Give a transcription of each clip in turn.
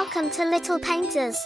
Welcome to Little Painters.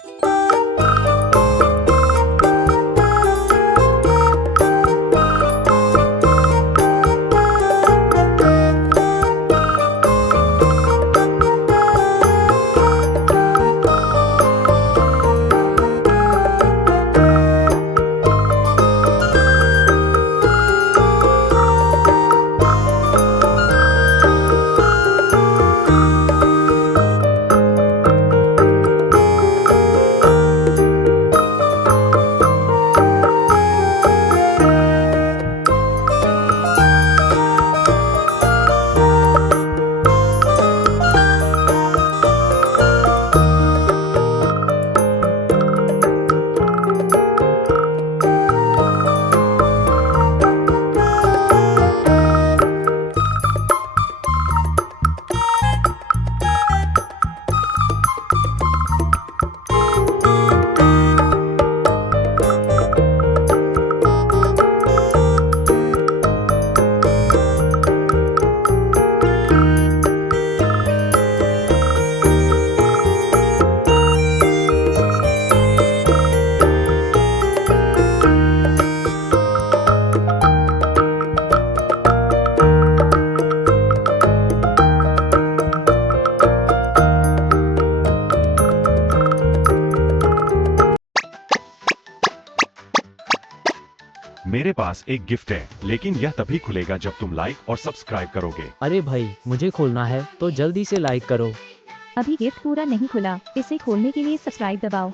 मेरे पास एक गिफ्ट है, लेकिन यह तभी खुलेगा जब तुम लाइक और सब्सक्राइब करोगे। अरे भाई, मुझे खोलना है तो जल्दी से लाइक करो। अभी गिफ्ट पूरा नहीं खुला, इसे खोलने के लिए सब्सक्राइब दबाओ।